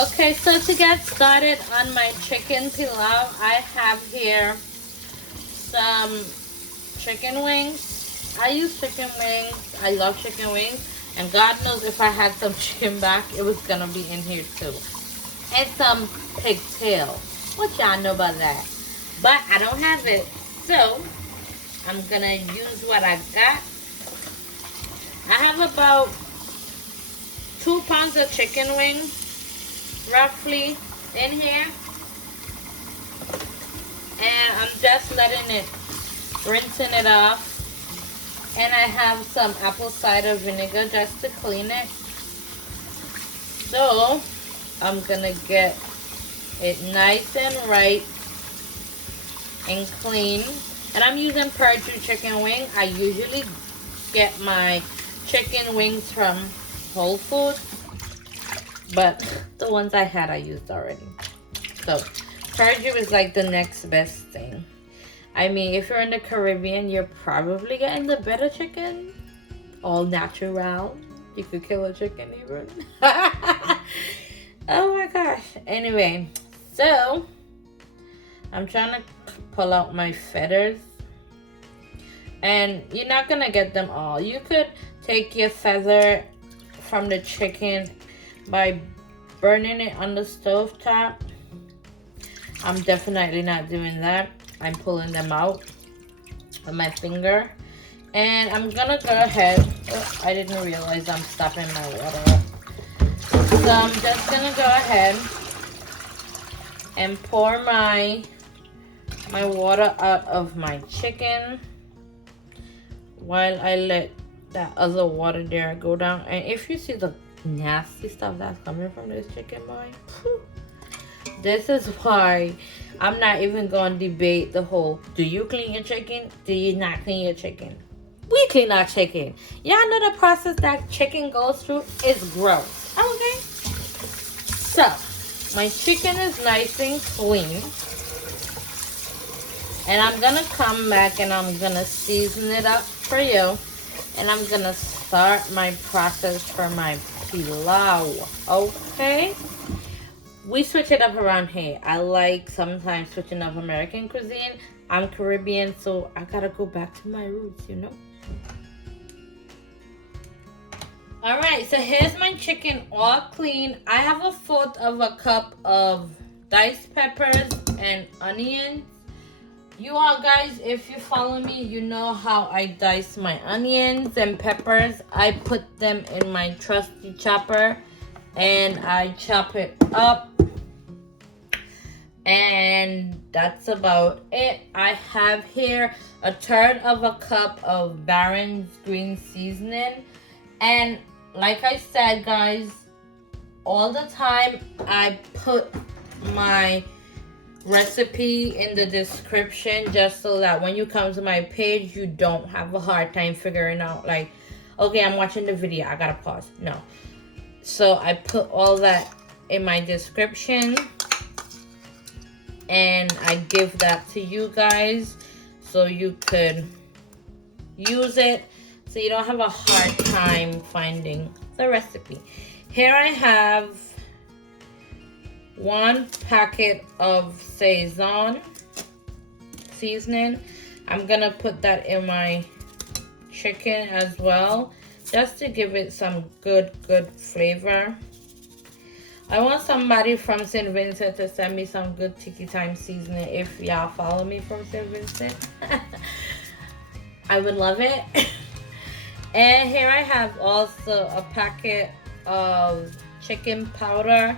Okay, so to get started on my chicken pilau, I have here some chicken wings. I use chicken wings. I love chicken wings. And God knows if I had some chicken back, it was gonna be in here too. And some pigtail. What y'all know about that? But I don't have it. So I'm gonna use what I got. I have about 2 pounds of chicken wings roughly in here. And I'm just letting it, rinsing it off. And I have some apple cider vinegar just to clean it. So I'm gonna get it nice and right and clean. And I'm using Perdue chicken wing. I usually get my chicken wings from Whole Foods, but the ones I had I used already. So Perdue is like the next best thing. I mean, if you're in the Caribbean, you're probably getting the better chicken. All natural. You could kill a chicken even. Oh my gosh. Anyway, so I'm trying to pull out my feathers. And you're not going to get them all. You could take your feather from the chicken by burning it on the stove top. I'm definitely not doing that. I'm pulling them out with my finger. And I'm gonna go ahead. Oh, I didn't realize I'm stopping my water. So I'm just gonna go ahead and pour my water out of my chicken while I let that other water there go down. And if you see the nasty stuff that's coming from this chicken, boy, whew, this is why I'm not even going to debate the whole, do you clean your chicken? Do you not clean your chicken? We clean our chicken. Y'all know the process that chicken goes through is gross. Okay? So, my chicken is nice and clean. And I'm going to come back and I'm going to season it up for you. And I'm going to start my process for my pilau. Okay? We switch it up around here. I like sometimes switching up American cuisine. I'm Caribbean, so I gotta go back to my roots, you know? Alright, so here's my chicken all clean. I have 1/4 of a cup of diced peppers and onions. You all guys, if you follow me, you know how I dice my onions and peppers. I put them in my trusty chopper and I chop it up. And that's about it. I have here 1/3 of a cup of Barrons green seasoning. And like I said, guys, all the time I put my recipe in the description just so that when you come to my page, you don't have a hard time figuring out, like, okay, I'm watching the video, I gotta pause. No. So I put all that in my description. And I give that to you guys so you could use it so you don't have a hard time finding the recipe. Here I have 1 packet of sazon seasoning. I'm gonna put that in my chicken as well, just to give it some good flavor. I want somebody from St. Vincent to send me some good tiki time seasoning if y'all follow me from St. Vincent. I would love it. And here I have also a packet of chicken powder.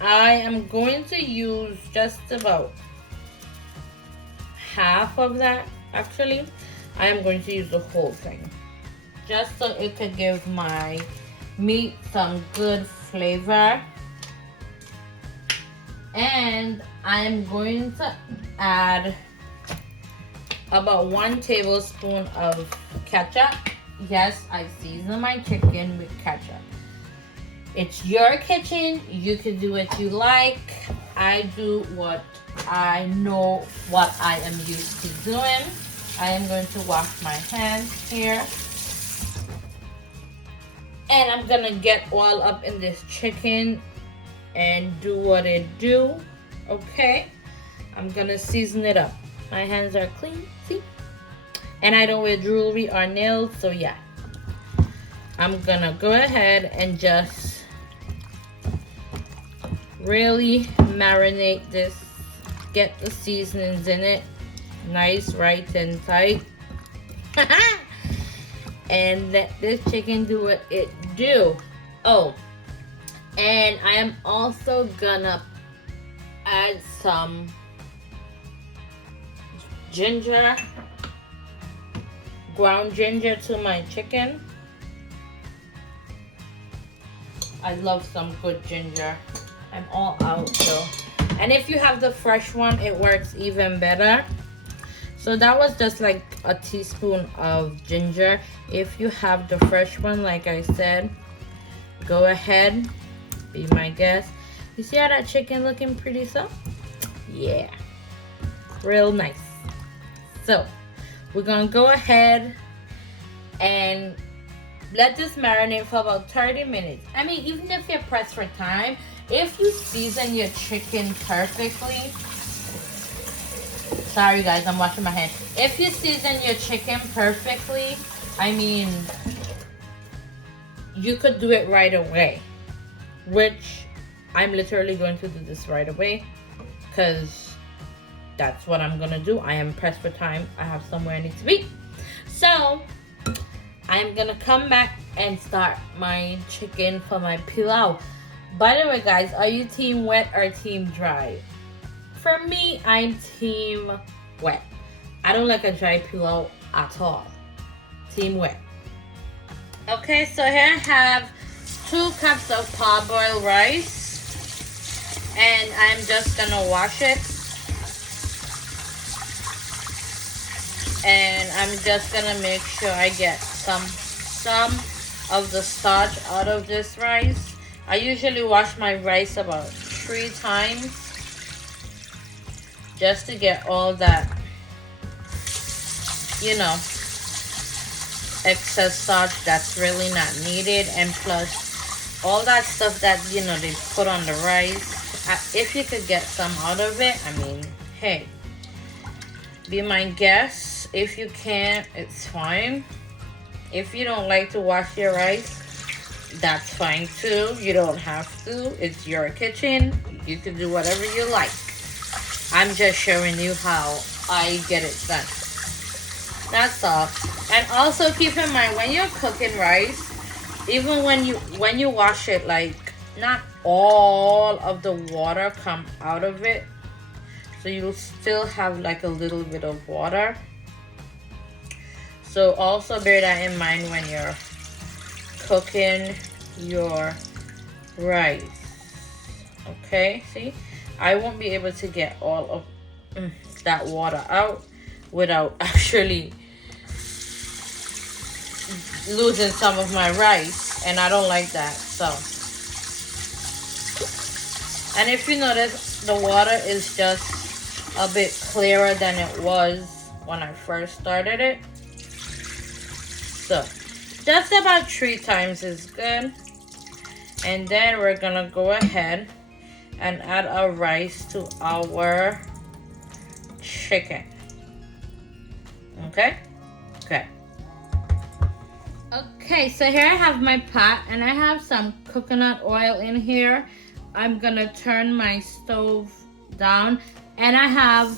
I am going to use just about half of that. Actually, I am going to use the whole thing, just so it could give my meat some good flavor. And I'm going to add about 1 tablespoon of ketchup. Yes, I season my chicken with ketchup. It's your kitchen. You can do what you like. I do what I know, what I am used to doing. I am going to wash my hands here. And I'm gonna get all up in this chicken and do what it do. Okay, I'm gonna season it up. My hands are clean, see? And I don't wear jewelry or nails, so yeah. I'm gonna go ahead and just really marinate this. Get the seasonings in it. Nice, right, and tight. And let this chicken do what it do. Oh, and I am also gonna add some ginger, ground ginger to my chicken. I love some good ginger. I'm all out though. And if you have the fresh one, it works even better. So that was just like a teaspoon of ginger. If you have the fresh one, like I said, go ahead, be my guest. You see how that chicken looking pretty soft? Yeah, real nice. So we're gonna go ahead and let this marinate for about 30 minutes. I mean, even if you're pressed for time, if you season your chicken perfectly, sorry guys, I'm washing my hands. If you season your chicken perfectly, I mean, you could do it right away. Which, I'm literally going to do this right away. Because that's what I'm going to do. I am pressed for time. I have somewhere I need to be. So, I'm going to come back and start my chicken for my pilau. By the way guys, are you team wet or team dry? For me, I'm team wet. I don't like a dry pilau at all. Team wet. Okay, so here I have 2 cups of parboiled rice. And I'm just gonna wash it. And I'm just gonna make sure I get some of the starch out of this rice. I usually wash my rice about 3 times. Just to get all that, you know, excess starch that's really not needed. And plus all that stuff that, you know, they put on the rice. If you could get some out of it, I mean, hey, be my guest. If you can't, it's fine. If you don't like to wash your rice, that's fine too. You don't have to. It's your kitchen. You can do whatever you like. I'm just showing you how I get it done. That's all. And also keep in mind, when you're cooking rice, even when you wash it, like, not all of the water come out of it. So you'll still have like a little bit of water. So also bear that in mind when you're cooking your rice. Okay, see? I won't be able to get all of that water out without actually losing some of my rice, and I don't like that. So, and if you notice, the water is just a bit clearer than it was when I first started it. So just about 3 times is good. And then we're gonna go ahead and add our rice to our chicken. Okay? Okay. Okay, so here I have my pot and I have some coconut oil in here. I'm gonna turn my stove down and I have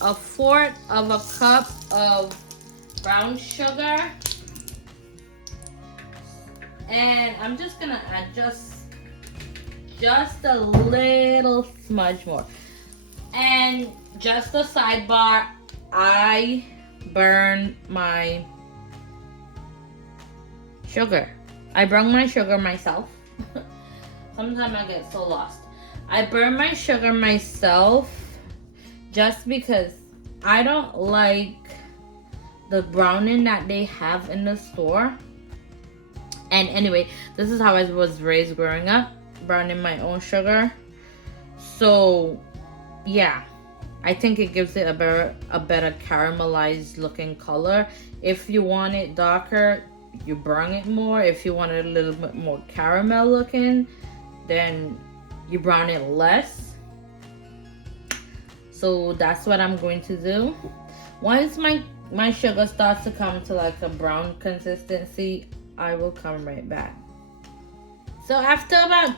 1/4 of a cup of brown sugar. And I'm just gonna add just a little smudge more. And just a sidebar, I burn my sugar. I burn my sugar myself. Sometimes I get so lost. I burn my sugar myself just because I don't like the browning that they have in the store. And anyway, this is how I was raised growing up, browning my own sugar. So yeah, I think it gives it a better caramelized looking color. If you want it darker, you brown it more. If you want it a little bit more caramel looking, then you brown it less. So that's what I'm going to do. Once my sugar starts to come to like a brown consistency, I will come right back. So after about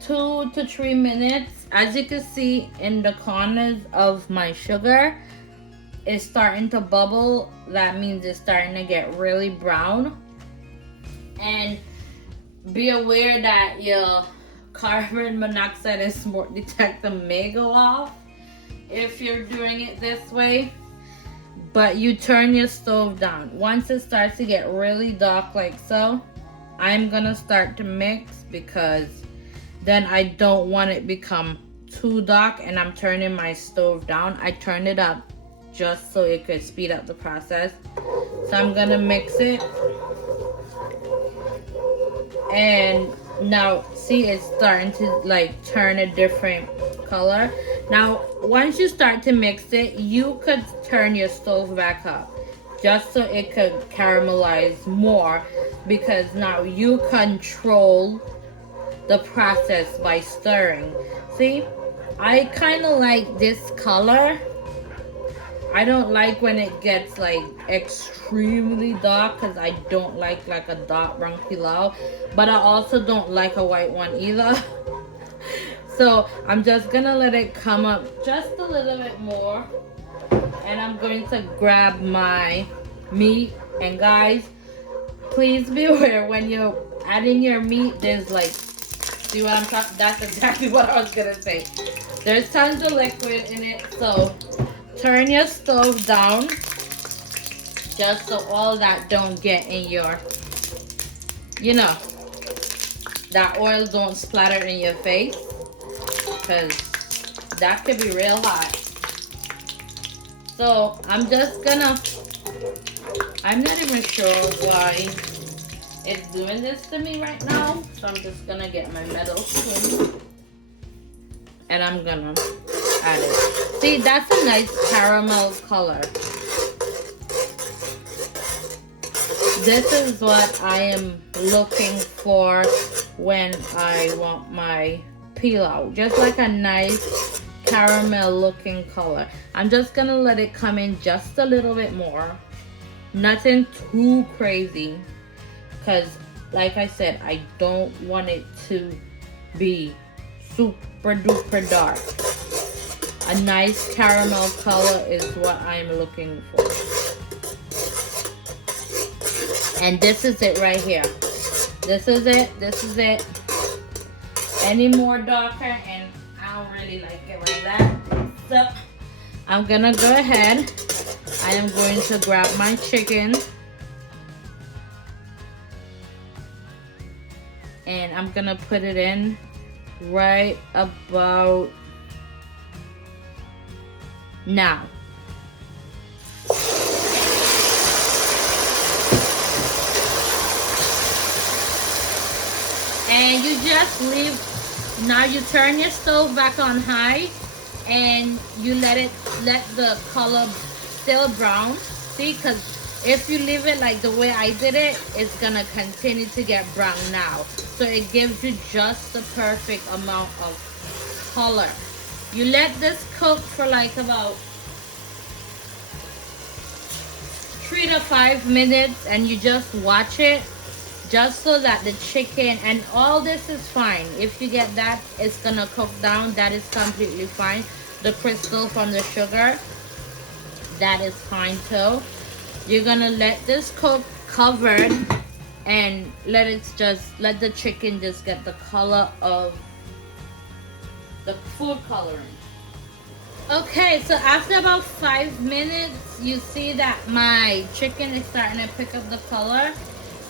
2 to 3 minutes, as you can see in the corners of my sugar, it's starting to bubble. That means it's starting to get really brown. And be aware that your carbon monoxide and smoke detector may go off if you're doing it this way. But you turn your stove down. Once it starts to get really dark like so, I'm gonna start to mix, because then I don't want it become too dark and I'm turning my stove down. I turned it up just so it could speed up the process. So I'm gonna mix it. And now see, it's starting to like turn a different color. Now once you start to mix it, you could turn your stove back up just so it could caramelize more, because now you control the process by stirring. See, I kind of like this color. I don't like when it gets like extremely dark, because I don't like a dark brown pilau, but I also don't like a white one either. So I'm just gonna let it come up just a little bit more, and I'm going to grab my meat. And guys, please be aware when you're adding your meat, there's like, see what I'm talking, that's exactly what I was gonna say. There's tons of liquid in it, so turn your stove down just so all that don't get in your, you know, that oil don't splatter in your face, because that could be real hot. So I'm just gonna, I'm not even sure why it's doing this to me right now. So I'm just gonna get my metal spoon and I'm gonna add it. See, that's a nice caramel color. This is what I am looking for when I want my pilau. Just like a nice caramel looking color. I'm just gonna let it come in just a little bit more. Nothing too crazy, because like I said, I don't want it to be super duper dark. A nice caramel color is what I'm looking for. And this is it right here. This is it. This is it. Any more darker and I don't really like it like that. So I'm gonna go ahead. I am going to grab my chicken. And I'm gonna put it in right about now. And you just leave. Now you turn your stove back on high and you let the color still brown. See, because if you leave it like the way I did it, it's gonna continue to get brown now. So it gives you just the perfect amount of color. You let this cook for like about 3 to 5 minutes and you just watch it, just so that the chicken and all this is fine. If you get that, it's gonna cook down. That is completely fine. The crystal from the sugar, that is fine too. You're gonna let this cook covered and let the chicken just get the color of the food coloring. Okay, so after about 5 minutes, you see that my chicken is starting to pick up the color.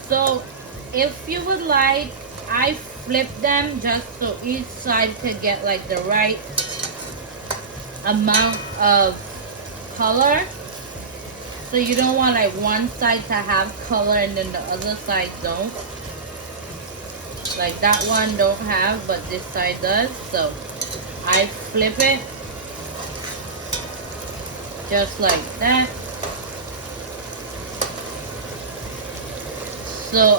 So if you would like, I flip them just so each side could get like the right amount of color. So you don't want like one side to have color and then the other side don't. Like that one don't have, but this side does. So I flip it just like that. So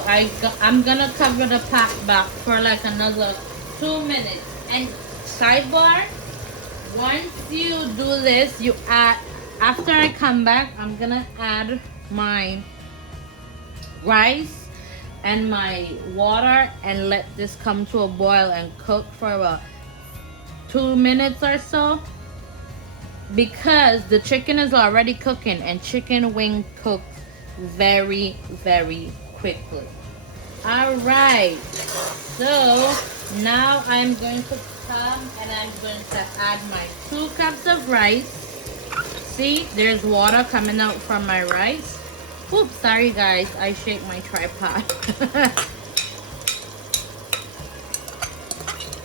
I'm gonna cover the pot back for like another 2 minutes. And sidebar, once you do this, you add, after I come back, I'm gonna add my rice and my water and let this come to a boil and cook for about 2 minutes or so, because the chicken is already cooking and chicken wing cooks very, very quickly. All right, so now I'm going to come and I'm going to add my 2 cups of rice. See, there's water coming out from my rice. Oops, sorry guys, I shake my tripod.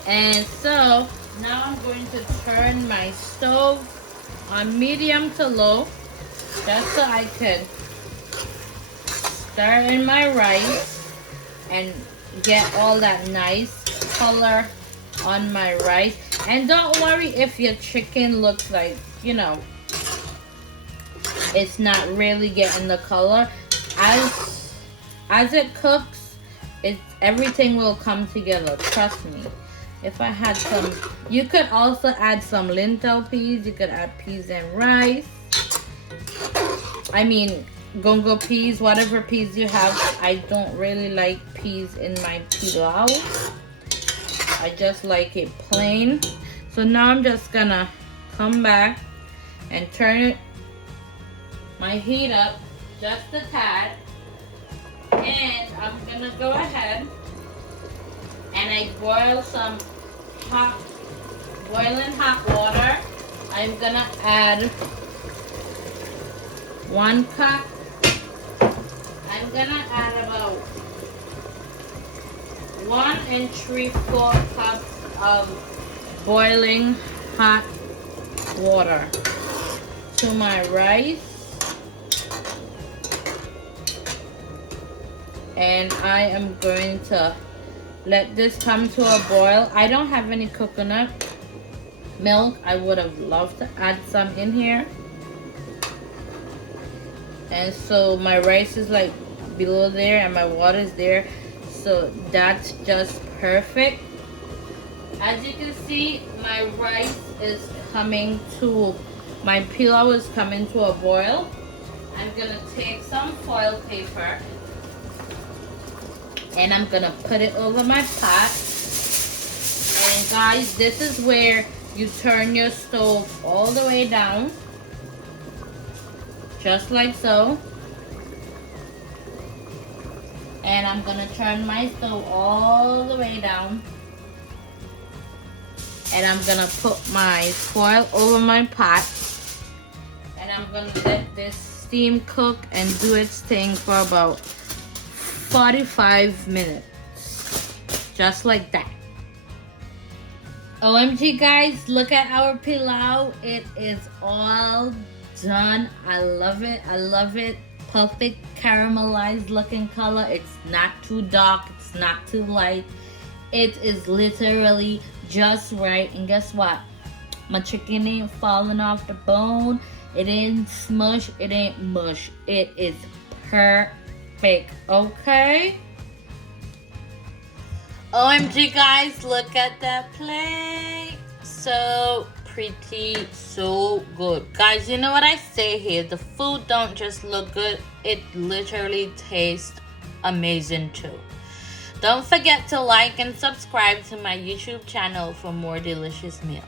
And so now I'm going to turn my stove on medium to low, just so I could stir in my rice and get all that nice color on my rice. And don't worry if your chicken looks like, you know, it's not really getting the color. As it cooks, everything will come together, trust me. If I had some, you could also add some lentil peas. You could add peas and rice. I mean, gongo peas, whatever peas you have. I don't really like peas in my pilau. I just like it plain. So now I'm just gonna come back and turn my heat up just a tad. And I'm gonna go ahead and I boil some boiling hot water. I'm gonna add 1 cup. I'm gonna add about 1 3/4 cups of boiling hot water to my rice. And I am going to let this come to a boil. I don't have any coconut milk. I would have loved to add some in here. And so my rice is like below there and my water is there. So that's just perfect. As you can see, my rice is coming to, my pilau is coming to a boil. I'm gonna take some foil paper and I'm gonna put it over my pot. And guys, this is where you turn your stove all the way down, just like so. And I'm gonna turn my stove all the way down, and I'm gonna put my foil over my pot, and I'm gonna let this steam cook and do its thing for about 45 minutes, just like that. OMG guys, look at our pilau. It is all done. I love it. I love it. Perfect caramelized looking color. It's not too dark. It's not too light. It is literally just right. And guess what? My chicken ain't falling off the bone. It ain't smush. It ain't mush. It is perfect. Okay? OMG guys, look at that plate. So pretty, so good. Guys, you know what I say here? The food don't just look good. It literally tastes amazing too. Don't forget to like and subscribe to my YouTube channel for more delicious meals.